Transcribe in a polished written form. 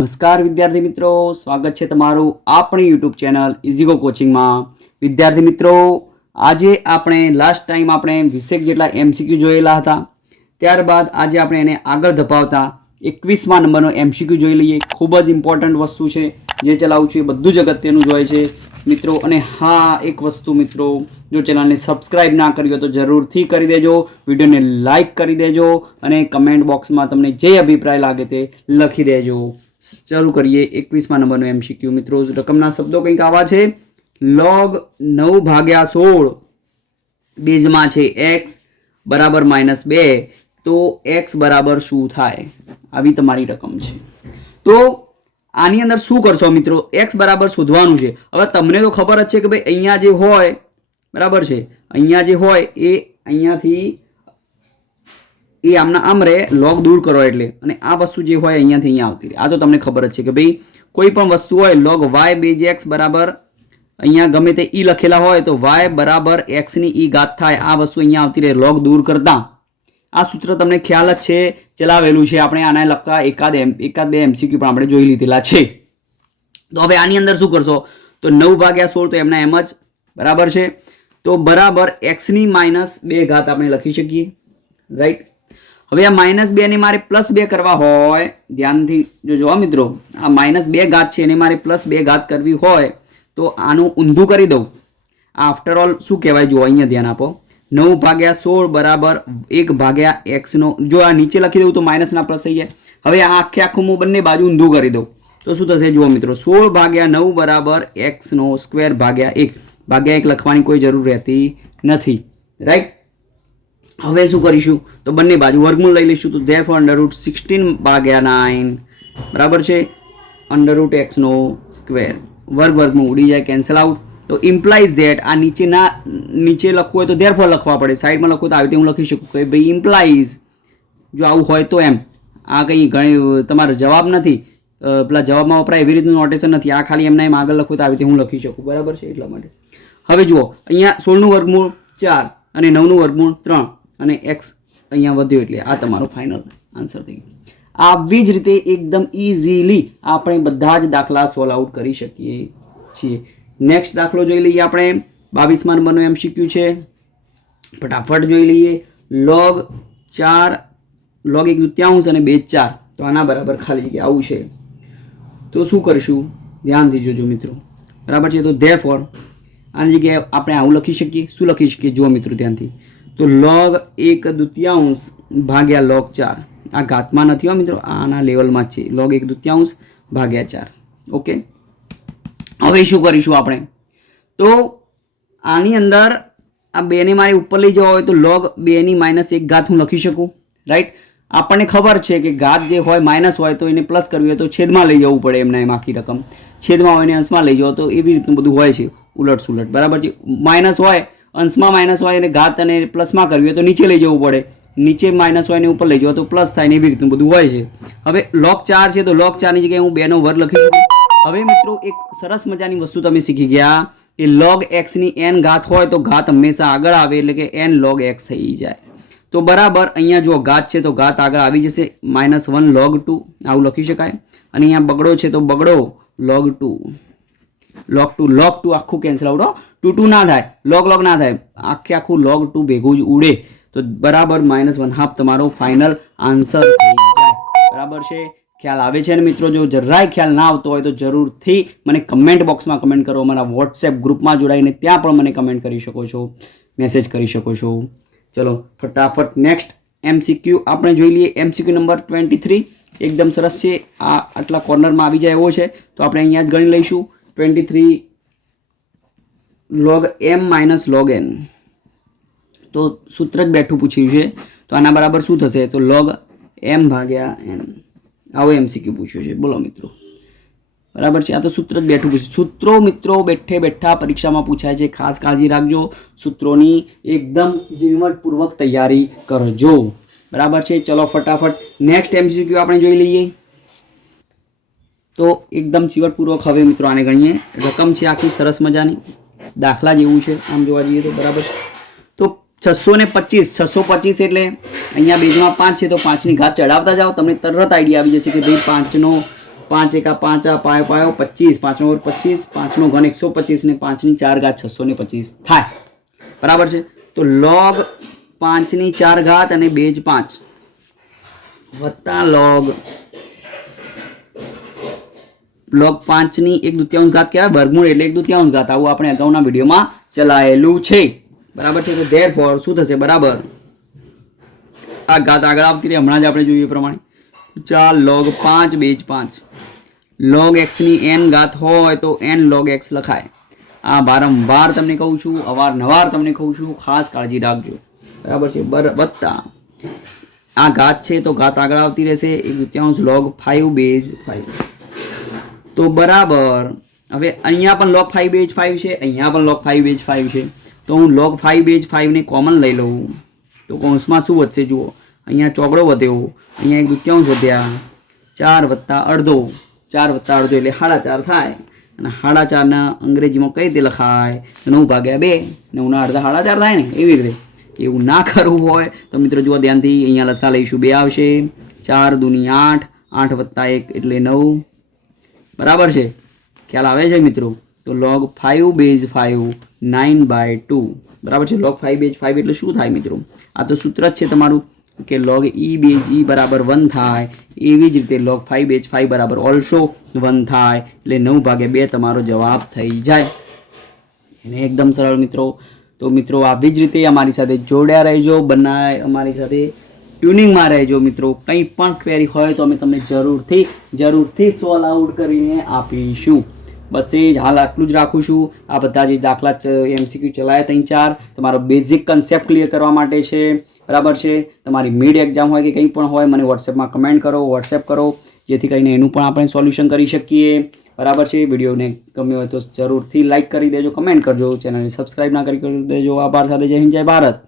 નમસ્કાર વિદ્યાર્થી મિત્રો, સ્વાગત છે તમારું આપણી યુટ્યુબ ચેનલ ઇઝીગો કોચિંગમાં। વિદ્યાર્થી મિત્રો, આજે આપણે લાસ્ટ ટાઈમ આપણે 20 જેટલા એમસીક્યુ જોયેલા હતા। ત્યારબાદ આજે આપણે એને આગળ ધપાવતા 21મા નંબરનો એમસીક્યુ જોઈ લઈએ। ખૂબ જ ઇમ્પોર્ટન્ટ વસ્તુ છે, જે ચલાવું છું એ બધું જ અગત્યનું જ હોય છે મિત્રો। અને હા, એક વસ્તુ મિત્રો, જો ચેનલને સબસ્ક્રાઇબ ના કરી હોય તો જરૂરથી કરી દેજો, વિડીયોને લાઇક કરી દેજો અને કમેન્ટ બોક્સમાં તમને જે અભિપ્રાય લાગે તે લખી દેજો। ચાલુ કરીએ 21મા નંબરનો એમસીક્યુ મિત્રો। રકમના શબ્દો કંઈક આવા છે, log 9/16 બેઝમાં છે x બરાબર -2, તો x બરાબર શું થાય? આવી તમારી રકમ છે। તો આની અંદર શું કરશો મિત્રો? x બરાબર શોધવાનું છે। હવે તમને તો ખબર જ છે કે ભાઈ અહીંયા જે હોય બરાબર છે, અહીંયા જે હોય એ અહીંયાથી એ આમના આમ રહે, લોગ દૂર કરો એટલે, અને આ વસ્તુ જે હોય અહીંયાથી અહીંયા આવતી રહે। આ તો તમને ખબર જ છે કે ભાઈ કોઈ પણ વસ્તુ હોય log y બેઝ x બરાબર અહીંયા ગમે તે ઈ લખેલા હોય તો y બરાબર x ની ઈ ઘાત થાય। આ વસ્તુ અહીંયા આવતી રહે લોગ દૂર કરતા। આ સૂત્ર તમને ખ્યાલ જ છે, ચલાવેલું છે આપણે, આને લગતા એકાદ બે એમસીક્યુ પણ આપણે જોઈ લીધેલા છે। તો હવે આની અંદર શું કરશો? તો 9/16 તો એમના એમ જ બરાબર છે, તો બરાબર x ની -2 ઘાત આપણે લખી શકીએ, રાઈટ। હવે આ -2 ને મારે +2 કરવા હોય, ધ્યાનથી જોજો મિત્રો, આ -2 ઘાત છે એને મારે +2 ઘાત કરવી હોય તો આનું ઊંધું કરી દઉં। આફ્ટર ઓલ શું કહેવાય, જો અહીંયા ધ્યાન આપો, 9/16 બરાબર 1/x નો, જો આ નીચે લખી દઉં તો માઇનસ ના પ્લસ થઈ જાય। હવે આ આખું હું બંને બાજુ ઊંધું કરી દઉં તો શું થશે? જુઓ મિત્રો, 16/9 બરાબર x નો સ્ક્વેર ભાગ્યા 1 લખવાની કોઈ જરૂર રહેતી નથી, રાઈટ। હવે શું કરીશું? તો બંને બાજુ વર્ગમૂળ લઈ લઈશું, તો therefore √16/9 બરાબર છે √x નો સ્ક્વેર, વર્ગમૂળ ઉડી જાય, કેન્સલ આઉટ। તો ઇમ્પ્લાઇઝ ધેટ, આ નીચે લખવું હોય તો therefore લખવા પડે, સાઈડમાં લખવું તો આવી રીતે હું લખી શકું કે ભાઈ ઇમ્પ્લાઇઝ, જો આવું હોય તો એમ। આ કંઈ ઘણી તમારો જવાબ નથી, પેલા જવાબમાં વપરાય એવી રીતનું નોટેશન નથી, આ ખાલી એમના એમ આગળ લખવું તો આવી રીતે હું લખી શકું, બરાબર છે, એટલા માટે। હવે જુઓ, અહીંયા 16નું વર્ગમૂળ 4 અને 9નું વર્ગમૂળ 3 અને x અહીંયા વધ્યો, એટલે આ તમારો ફાઇનલ આન્સર થઈ ગયો। આવી જ રીતે એકદમ ઇઝીલી આપણે બધા જ દાખલા સોલ્વ આઉટ કરી શકીએ છીએ। નેક્સ્ટ દાખલો જોઈ લઈએ આપણે, 22મા નંબરનો એમસીક્યુ છે, ફટાફટ જોઈ લઈએ। log 1/4 અને બેઝ 4, તો આના બરાબર ખાલી જગ્યા આવું છે, તો શું કરીશું? ધ્યાનથી જોજો મિત્રો, બરાબર છે। તો therefore આની જગ્યાએ આપણે આવું લખી શકીએ, શું લખી શકીએ? જુઓ મિત્રો ધ્યાનથી, તો log 1/2 ભાગ્યા log 4, આ ઘાતમાં નથી હો મિત્રો, આના લેવલમાં જ છે, log 1/2 ભાગ્યા 4, ઓકે। હવે શું કરીશું આપણે? તો આની અંદર આ 2 ને મારે ઉપર લઈ જવા હોય તો log 2 ની -1 ઘાત હું લખી શકું, રાઈટ। આપણને ખબર છે કે ઘાત જે હોય માઇનસ હોય તો એને પ્લસ કરવી હોય તો છેદમાં લઈ જવું પડે, એમને એમ આખી રકમ છેદમાં હોય ને અંશમાં લઈ જાઓ, તો એવી રીતનું બધું હોય છે, ઉલટ સુલટ, બરાબર છે। માઇનસ હોય, અંશમાં માઇનસ હોય અને ઘાત અને પ્લસમાં કરવી હોય તો નીચે લઈ જવું પડે, નીચે માઇનસ હોય ને ઉપર લઈ જાઓ તો પ્લસ થાય ને, એવી રીતનું બધું હોય છે। હવે log 4 છે તો log 4 ની જગ્યાએ હું 2 નો વર્ગ લખી શકું। હવે મિત્રો એક સરસ મજાની વસ્તુ તમે શીખી ગયા કે log x ની n ઘાત હોય તો ઘાત હંમેશા આગળ આવે, એટલે કે n log x થઈ જાય। તો બરાબર અહીંયા જો ઘાત છે તો ઘાત આગળ આવી જશે, -1 log 2 આવું લખી શકાય, અને અહીંયા બગડો છે તો બગડો log 2 આખું કેન્સલ આઉટ, 2 ના થાય, log ના થાય, આખું log 2 ભેગું જ ઉડે, તો બરાબર -1/2 તમારો ફાઇનલ આન્સર થઈ જાય, બરાબર છે। ખ્યાલ આવે છે ને મિત્રો? જો જરાય ખ્યાલ ના આવતો હોય તો જરૂરથી મને કમેન્ટ બોક્સમાં કમેન્ટ કરો, મારા વોટ્સએપ ગ્રુપમાં જોડાઈને ત્યાં પણ મને કમેન્ટ કરી શકો છો, મેસેજ કરી શકો છો। ચલો ફટાફટ નેક્સ્ટ એમસીક્યુ આપણે જોઈ લઈએ। એમસીક્યુ નંબર 23 એકદમ સરસ છે, આ આટલા કોર્નરમાં આવી જાય એવો છે, તો આપણે અહીંયા જ ગણી લઈશું। 23 log m - log n, તો સૂત્ર જ બેઠું પૂછ્યું છે, તો આના બરાબર શું થશે? તો log m/n, આવો એમસીક્યુ પૂછ્યું છે, બોલો મિત્રો, બરાબર છે। આ તો સૂત્ર જ બેઠું પૂછ્યું, સૂત્રો મિત્રો બેઠા પરીક્ષામાં પૂછાય છે, ખાસ કાળજી રાખજો, સૂત્રોની એકદમ ઝીણવટપૂર્વક તૈયારી કરજો, બરાબર છે। ચલો ફટાફટ નેક્સ્ટ એમસીક્યુ આપણે જોઈ લઈએ। તો એકદમ ચીવટપૂર્વક હવે મિત્રો આને ગણીએ। રકમ છે આખી સરસ મજાની, દાખલા જેવું છે આમ જોવા જઈએ તો, બરાબર। તો 625 એટલે અહીંયા બેઝમાં 5 છે તો 5 ની ઘાત ચડાવતા જાઓ, તમને તરત આઈડિયા આવી જશે કે ભાઈ 5 નો 5 એકા 5 આ પાયો પાયો 25, 5 નો વર્ગ 25, 5 નો ઘન 125 ને 5 ની 4 ઘાત 625 થાય. બરાબર છે. તો log 5 ની 4 ઘાત અને બેઝ 5 વત્તા log 5 ની 1/2 ઘાત કહેવાય. વર્ગમૂળ એટલે 1/2 ઘાત. આવું આપણે અગાઉના વિડીયોમાં ચલાયેલું છે. બરાબર છે. તો ધેરફોર શું થશે? બરાબર આ ઘાત આગળ આવતી રહે, હમણાં જ આપણે જોઈએ પ્રમાણે. 4 log 5 બેઝ 5. log x ની n ઘાત હોય તો n log x લખાય. આ વારંવાર તમને કહું છું, અવારનવાર તમને કહું છું, ખાસ કાળજી રાખજો. બરાબર છે. વત્તા આ ઘાત છે તો ઘાત આગળ આવતી રહેશે. 1/2 log 5 બેઝ 5. તો બરાબર હવે અહીંયા પણ log 5 બેઝ 5 છે, અહીંયા પણ log 5 બેઝ 5 છે. તો હું log 5 બેઝ 5 ને કોમન લઈ લઉં તો કૌંસમાં શું વધશે જુઓ. અહીંયા ચોગડો વધ્યો, અહીંયા 1/2 વધ્યા. 4 વત્તા અડધો, 4 વત્તા અડધો એટલે 4.5 થાય. અને 4.5 ના અંગ્રેજીમાં કઈ રીતે લખાય? 9 ભાગ્યા 2, 9 ના અડધા 4.5 થાય ને. એવી રીતે એવું ના કરવું હોય તો મિત્રો જુઓ ધ્યાનથી, અહીંયા લસા લઈશું 2 આવશે. 4 દૂની 8, 8 વત્તા 1 એટલે 9. બરાબર છે. ખ્યાલ આવે છે મિત્રો? તો log 5 બેઝ 5 9/2. બરાબર છે. log 5 બેઝ 5 એટલે શું થાય મિત્રો? આ તો સૂત્ર જ છે તમારું કે log e બેઝ e બરાબર 1 થાય. એવી જ રીતે log 5 બેઝ 5 બરાબર ઓલ્સો 1 થાય. એટલે 9/2 તમારો જવાબ થઈ જાય. એને એકદમ સરળ મિત્રો. તો મિત્રો આવી જ રીતે અમારી સાથે જોડ્યા રહેજો, બનાય અમારી સાથે ટ્યુનિંગમાં રહેજો મિત્રો. કંઈ પણ ક્વેરી હોય તો અમે તમને જરૂરથી સોલ્વ આઉટ કરીને આપીશું. બસ એ જ હાલ આટલું જ રાખું છું. આ બધા જે દાખલા MCQ ચલાયા 3-4 તમારો બેઝિક કન્સેપ્ટ ક્લિયર કરવા માટે છે. બરાબર છે. તમારી મિડ એક્ઝામ હોય કે કંઈ પણ હોય મને વોટ્સએપમાં કમેન્ટ કરો, વોટ્સએપ કરો, જેથી કરીને એનું પણ આપણે સોલ્યુશન કરી શકીએ. બરાબર છે. વિડીયોને ગમ્યો હોય તો જરૂરથી લાઇક કરી દેજો, કમેન્ટ કરજો, ચેનલને સબસ્ક્રાઈબ ના કરી દેજો. આભાર. સાથે જય હિન્દ, જય ભારત.